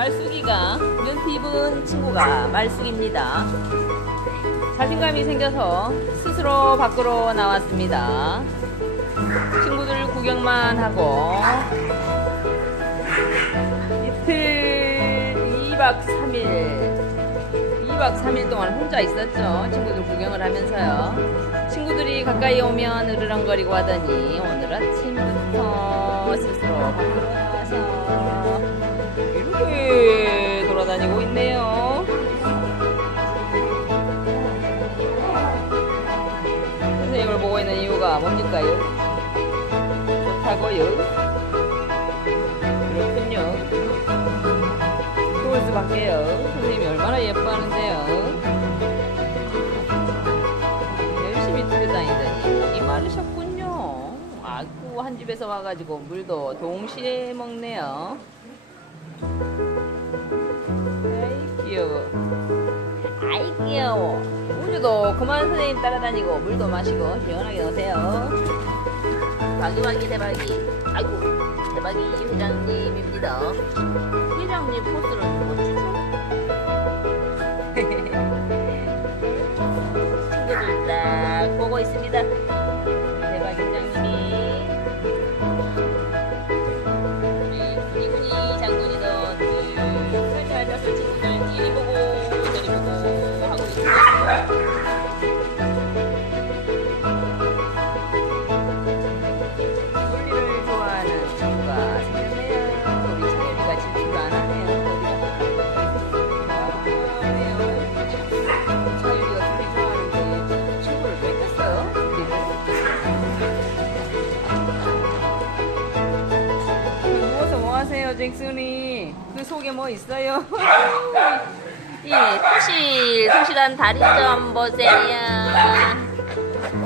말숙이가 눈 입은 친구가 말숙입니다. 자신감이 생겨서 스스로 밖으로 나왔습니다. 친구들 구경만 하고 이틀 2박 3일 2박 3일 동안 혼자 있었죠. 친구들 구경을 하면서요. 친구들이 가까이 오면 으르렁거리고 하더니 오늘 아침부터 스스로 밖으로 나와서 이렇게 돌아다니고 있네요. 선생님을 보고 있는 이유가 뭡니까요? 좋다고요? 그렇군요. 좋을 수밖에요. 선생님이 얼마나 예뻐하는데요. 열심히 뛰어다니더니 목이 마르셨군요. 아구 한 집에서 와가지고 물도 동시에 먹네요. 귀여워. 아이 귀여워. 우주도 그만 선생님 따라다니고 물도 마시고 시원하게 노세요. 바기바기 대박이. 아이고 대박이 회장님입니다. 회장님 포스는 뭐 하세요, 잭슨이? 그 속에 뭐 있어요? 이 토실, 토실한 다리 좀 보세요.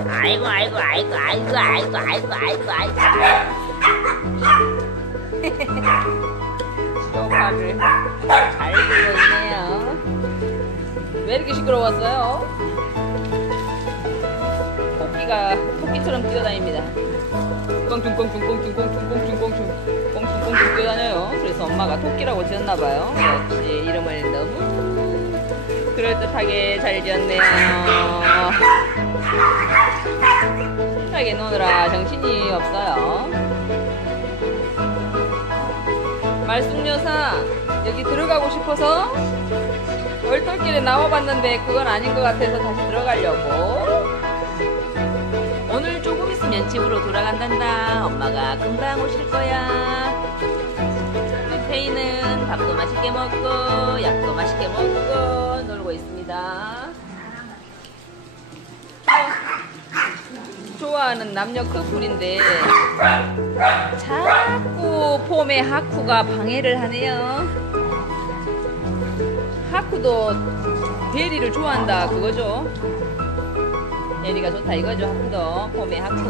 아이고 아이고 아이고 아이고 아이고 아이고 아이고 아이고 소파를 잘 들고 있네요 왜 이렇게 시끄러웠어요? 토끼가 토끼처럼 뛰어다닙니다 꽁충 꽁충 꽁충 꽁충 꽁충 꽁충 꽁충 꽁충 뛰어다녀요. 그래서 엄마가 토끼라고 지었나 봐요. 역시 이름을 너무 그럴듯하게 잘 지었네요. 신나게 노느라 정신이 없어요. 말씀 여사 여기 들어가고 싶어서 얼떨결에 나와봤는데 그건 아닌 것 같아서 다시 들어가려고 오늘 좀 20년 집으로 돌아간단다. 엄마가 금방 오실 거야. 우리 페이는 밥도 맛있게 먹고 약도 맛있게 먹고 놀고 있습니다. 어, 좋아하는 남녀 커플인데 자꾸 폼의 하쿠가 방해를 하네요. 하쿠도 베리를 좋아한다 그거죠. 베리가 좋다 이거죠 하쿠도 폼의 하쿠.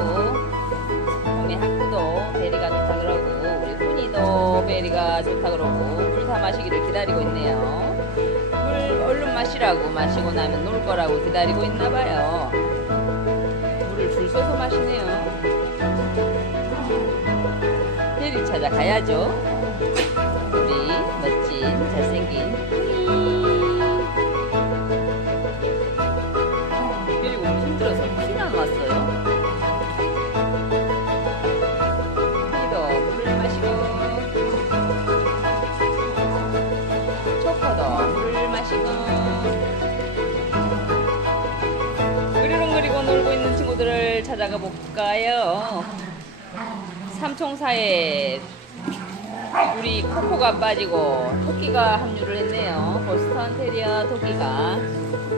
폼의 하쿠도 베리가 좋다 그러고 우리 훈이도 베리가 좋다 그러고 물 다 마시기를 기다리고 있네요. 물 얼른 마시라고 마시고 나면 놀 거라고 기다리고 있나 봐요. 물을 줄 서서 마시네요. 테리 찾아가야죠. 놀고 있는 친구들을 찾아가 볼까요? 삼총사에 우리 코코가 빠지고 토끼가 합류를 했네요. 보스턴 테리어 토끼가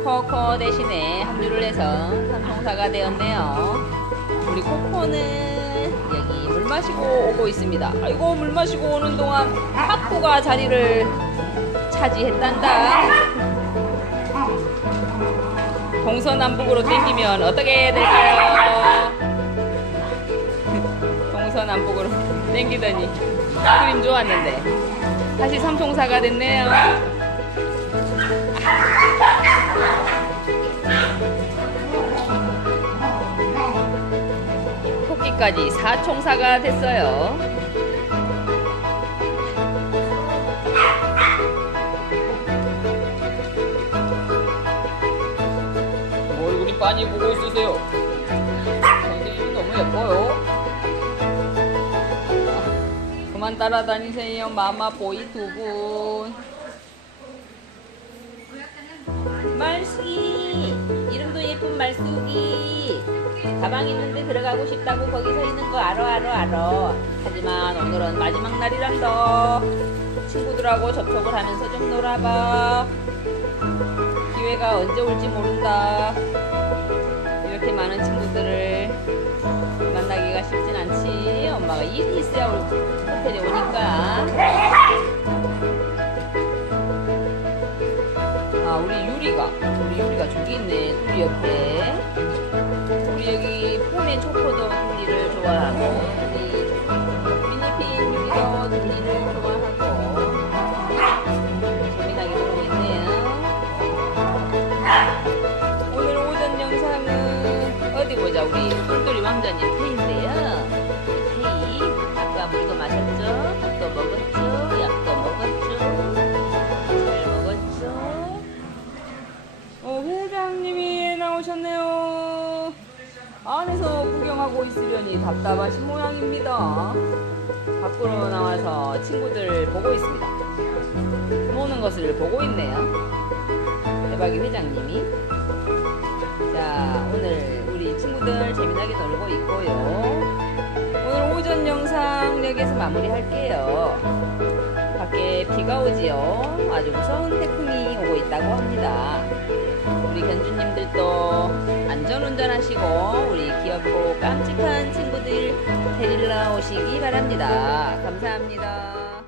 코코 대신에 합류를 해서 삼총사가 되었네요. 우리 코코는 여기 물 마시고 오고 있습니다. 아이고 물 마시고 오는 동안 하쿠가 자리를 차지했단다. 동서남북으로 땡기면 어떻게 될까요? 동서남북으로 땡기더니 그림 좋았는데 다시 삼총사가 됐네요. 토끼까지 사총사가 됐어요. 가만히 보고 있으세요. 선생님이 너무 예뻐요. 아, 그만 따라다니세요. 마마 보이 두 분. 말숙이 이름도 예쁜 말숙이 가방 있는데 들어가고 싶다고 거기 서 있는 거 알아 알아 알아 하지만 오늘은 마지막 날이란다 친구들하고 접촉을 하면서 좀 놀아봐 기회가 언제 올지 모른다 이렇게 많은 친구들을 만나기가 쉽진 않지. 엄마가 일이 있어야 우리 호텔에 오니까. 아 우리 유리가 우리 유리가 저기 있네 우리 옆에. 우리 여기 폼의 초코도 둘리를 좋아하고 보자 우리 똘똘이 왕자님 테인데요 테이 아까 물도 마셨죠 밥도 먹었죠 약도 먹었죠 잘 먹었죠 어, 회장님이 나오셨네요. 안에서 구경하고 있으려니 답답하신 모양입니다. 밖으로 나와서 친구들 보고 있습니다. 노는 것을 보고 있네요. 대박이 회장님이. 자, 오늘 친구들 재미나게 놀고 있고요. 오늘 오전 영상 여기서 마무리할게요. 밖에 비가 오지요. 아주 무서운 태풍이 오고 있다고 합니다. 우리 견주님들도 안전운전 하시고 우리 귀엽고 깜찍한 친구들 데리러 오시기 바랍니다. 감사합니다.